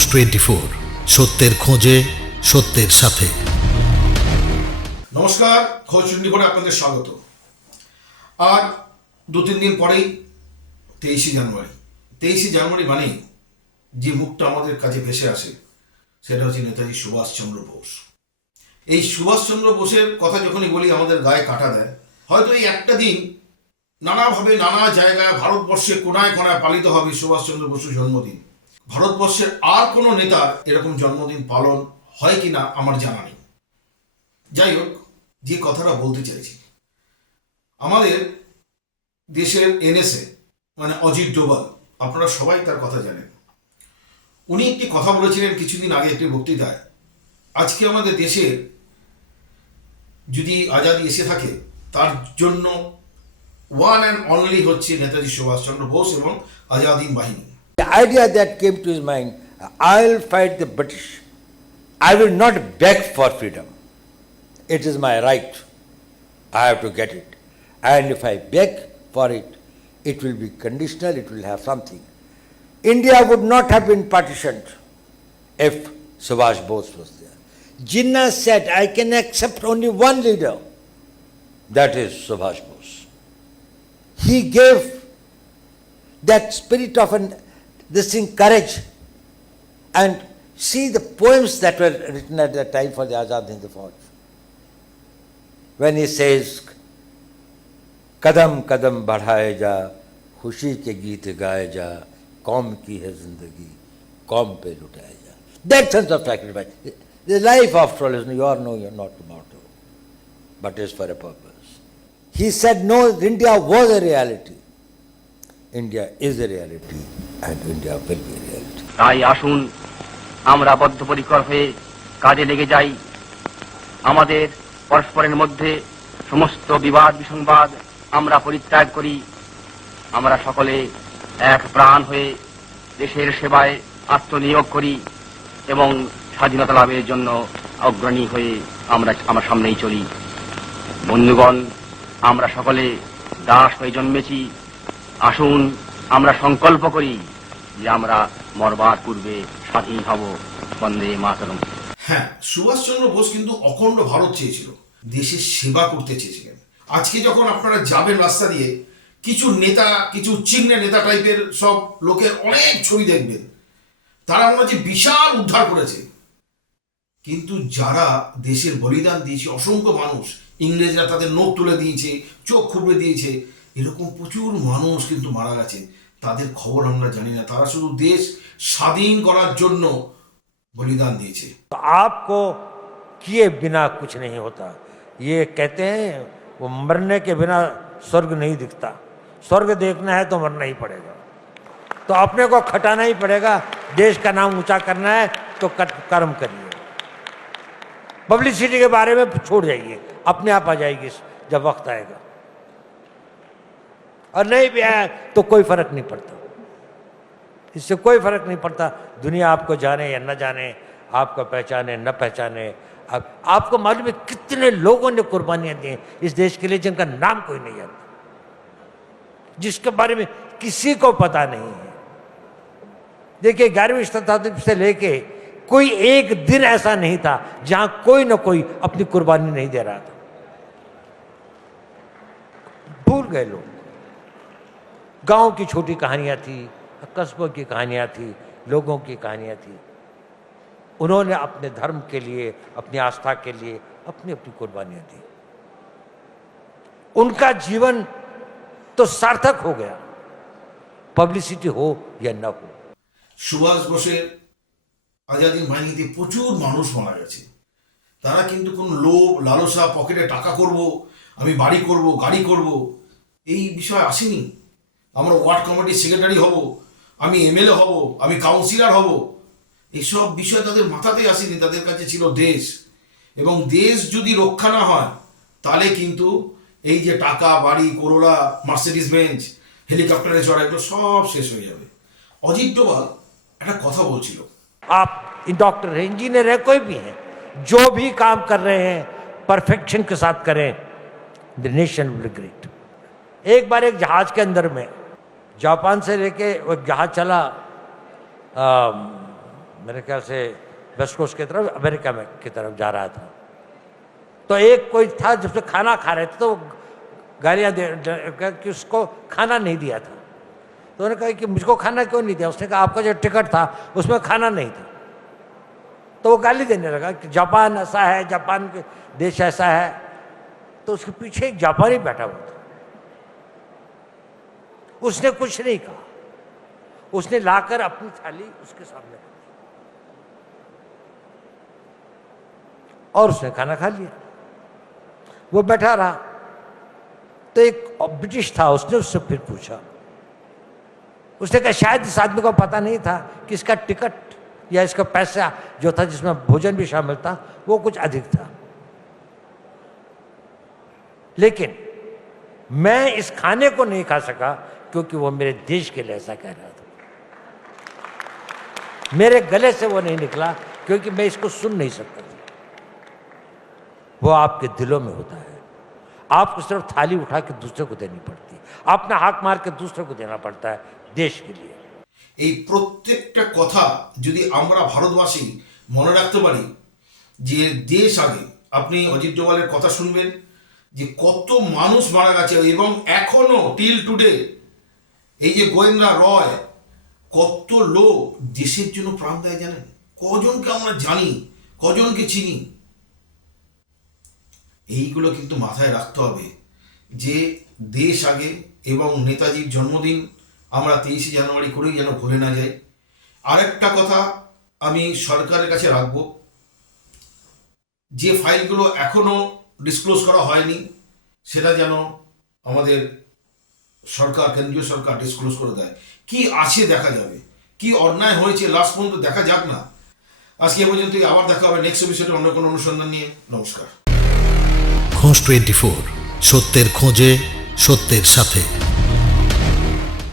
News 24, সত্যের খোঁজে সত্যের সাথে। নমস্কার, খোঁজ 24 আপনাদের স্বাগত। আর 2-3 দিন পরেই 23শে জানুয়ারি মানেই যে মুখটা আমাদের কাছে ভেসে আসে সেটা হচ্ছে নেতাজি সুভাষচন্দ্র বোস। এই সুভাষচন্দ্র বোসের কথা যখনই বলি আমাদের গায়ে কাটা দেয়। হয়তো এই একটা দিন নানাভাবে নানা জায়গায় ভারতবর্ষে কোনায় কোনায় পালিত হবে সুভাষচন্দ্র বসুর জন্মদিন। ভারতবর্ষের আর কোনো নেতার এরকম জন্মদিন পালন হয় কিনা আমার জানা নেই। যাই হোক, যে কথাটা বলতে চাইছি, আমাদের দেশের এনএসএ মানে অজিত ডোভাল, আপনারা সবাই তার কথা জানেন। উনি একটি কথা বলেছিলেন কিছুদিন আগে একটি বক্তৃতায়, আজকে আমাদের দেশের যদি আজাদি এসে থাকে তার জন্য ওয়ান অ্যান্ড অনলি হচ্ছে নেতাজি সুভাষচন্দ্র বোস এবং আজাদিন বাহিনী। The idea that came to his mind, I'll fight the British. I will not beg for freedom. It is my right. I have to get it. And if I beg for it, it will be conditional, it will have something. India would not have been partitioned if Subhash Bose was there. Jinnah said, I can accept only one leader. That is Subhash Bose. He gave that spirit of this thing, courage. And see the poems that were written at that time for the Azad Hind Fauj. When he says, कदम कदम बढ़ाए जा, खुशी के गीत गाए जा, कौम की है जिंदगी, कौम पे लुटाए जा. That sense of sacrifice. The life after all is, you are no, you are not immortal, but is for a purpose. He said, no, India was a reality. India is a reality and India will be a reality. তাই আসুন আমরা বদ্ধপরিকর হয়ে কাজে লেগে যাই। আমাদের পরস্পরের মধ্যে সমস্ত বিবাদ বিসংবাদ আমরা পরিত্যাগ করি। আমরা সকলে এক প্রাণ হয়ে দেশের সেবায় আত্মনিয়োগ করি এবং স্বাধীনতা লাভের জন্য অগ্রণী হয়ে আমরা সামনেই চলি। বন্ধুগণ, আমরা সকলে দাস হয়ে জন্মেছি। আসুন আমরা সংকল্প করি যে আমরা মরবার পূর্বে স্বাধীন হব। বন্দে মাতরম। হ্যাঁ, সুভাষচন্দ্র বোস কিন্তু অখণ্ড ভারত চেয়েছিল, দেশের সেবা করতে চেয়েছিলেন। আজকে যখন আপনারা যাবেন রাস্তা দিয়ে, কিছু নেতা, কিছু চিহ্নে নেতা টাইপের সব লোকের অনেক ছবি দেখবেন, তারা মনে হচ্ছে বিশাল উদ্ধার করেছে। কিন্তু যারা দেশের বলিদান দিয়েছে, অসংখ্য মানুষ, ইংরেজরা তাদের নখ তুলে দিয়েছে, চোখ খুবড়ে দিয়েছে, এরকম প্রচুর মানুষ কিন্তু মারা গেছে, তাদের খবর আমরা জানি না। তারা শুধু দেশ স্বাধীন করার জন্য बलिदान दिए। तो आपको किए बिना कुछ नहीं होता। ये कहते हैं वो मरने के बिना स्वर्ग नहीं दिखता। स्वर्ग देखना है तो मरना ही पड़ेगा, तो अपने को खटाना ही पड़ेगा। देश का नाम ऊंचा करना है तो कर्म करिए। पब्लिसिटी के बारे में छोड़ जाइए, अपने आप आ जाएगी जब वक्त आएगा। और नहीं भी आया तो कोई फर्क नहीं पड़ता, इससे कोई फर्क नहीं पड़ता। दुनिया आपको जाने या न जाने, आपको पहचाने न पहचाने, आपको मालूम है कितने लोगों ने कुर्बानियां दी इस देश के लिए जिनका नाम कोई नहीं जानता, जिसके बारे में किसी को पता नहीं है। देखिए, 11वीं शताब्दी से लेके कोई एक दिन ऐसा नहीं था जहां कोई न कोई अपनी कुर्बानी नहीं दे रहा था। भूल गए लोग। गांव की छोटी कहानियां थी, कस्बों की कहानियां थी, लोगों की कहानियां थी। उन्होंने अपने धर्म के लिए, अपनी आस्था के लिए अपनी अपनी कुर्बानियां दी। उनका जीवन तो सार्थक हो गया, पब्लिसिटी हो या न हो। সুভাষ বোসের আজাদি বাহিনীতে প্রচুর মানুষ মারা গেছে। তারা কিন্তু কোনো লোভ লালসা, পকেটে টাকা করব, আমি বাড়ি করব, গাড়ি করব, এই বিষয় আসেনি। আমরা ওয়ার্ড কমিটির সেক্রেটারি হব, আমি এমএলএ হব, আমি কাউন্সিলর হব, এসব বিষয় তাদের মাথাতেই আসেনি। তাদের কাছে ছিল দেশ, এবং দেশ যদি রক্ষা না হয় তাহলে কিন্তু এই যে টাকা, বাড়ি, করোলা, মার্সিডিজ বেঞ্চ, হেলিকপ্টারে চড়া, এগুলো সব শেষ হয়ে যাবে। অজিত ডোভাল একটা কথা বলছিল, आप डॉक्टर हैं, इंजीनियर है, कोई भी है, जो भी काम कर रहे हैं परफेक्शन के साथ करें, the nation will be great. एक बार एक जहाज के अंदर में जापान से लेके वो जहाज चला मेरे ख्याल से वेस्ट कोस्ट की तरफ, अमेरिका में की तरफ जा रहा था। तो एक कोई था जिससे खाना खा रहे थे, तो गालियाँ दे कि उसको खाना नहीं दिया था। तो उन्होंने कहा कि मुझको खाना क्यों नहीं दिया? उसने कहा आपका जो टिकट था उसमें खाना नहीं था। तो वो गाली देने लगा कि जापान ऐसा है, जापान के देश ऐसा है। तो उसके पीछे एक जापानी बैठा हुआ था, उसने कुछ नहीं कहा, उसने लाकर अपनी थाली उसके सामने रखी और उसने खाना खा लिया। वो बैठा रहा। तो एक ब्रिटिश था, उसने उससे फिर पूछा, उसने कहा शायद इस आदमी को पता नहीं था कि इसका टिकट या इसका पैसा जो था, जिसमें भोजन भी शामिल था, वो कुछ अधिक था। लेकिन मैं इस खाने को नहीं खा सका क्योंकि वो मेरे देश के लिए ऐसा कह रहा था। मेरे गले से वो नहीं निकला क्योंकि मैं इसको सुन नहीं सकता था। वो आपके दिलों में होता है। आपको सिर्फ थाली उठा के दूसरे को देनी पड़ती है, आपने हाथ मार के दूसरे को देना पड़ता है देश के लिए। এই প্রত্যেকটা কথা যদি আমরা ভারতবাসী মনে রাখতে পারি যে দেশ আগে, আপনি অজিত ডোভালের কথা শুনবেন যে কত মানুষ মারা গেছে এবং এখনো টিল টুডে এই যে গোয়েন্দা রয়, কত লোক দেশের জন্য প্রাণ দেয় জানেন? কজনকে আমরা জানি, কজনকে চিনি? এইগুলো কিন্তু মাথায় রাখতে হবে যে দেশ আগে এবং নেতাজির জন্মদিন আমরা 23শে জানুয়ারি করেই যেন ভুলে না যাই। আরেকটা কথা আমি সরকারের কাছে রাখব, যে ফাইলগুলো এখনো ডিসক্লোজ করা হয়নি সেটা যেন আমাদের সরকার, কেন্দ্রীয় সরকার ডিসক্লোজ করে দেয়। কি আছে দেখা যাবে, কি অন্যায় হয়েছে লাস্ট পর্যন্ত দেখা যাক না। আজকে এ পর্যন্তই, আবার দেখা হবে নেক্সট এপিসোডে অন্য কোনো অনুসন্ধান নিয়ে। নমস্কার। খোঁজ 24, সত্যের খোঁজে, সত্যের সাথে।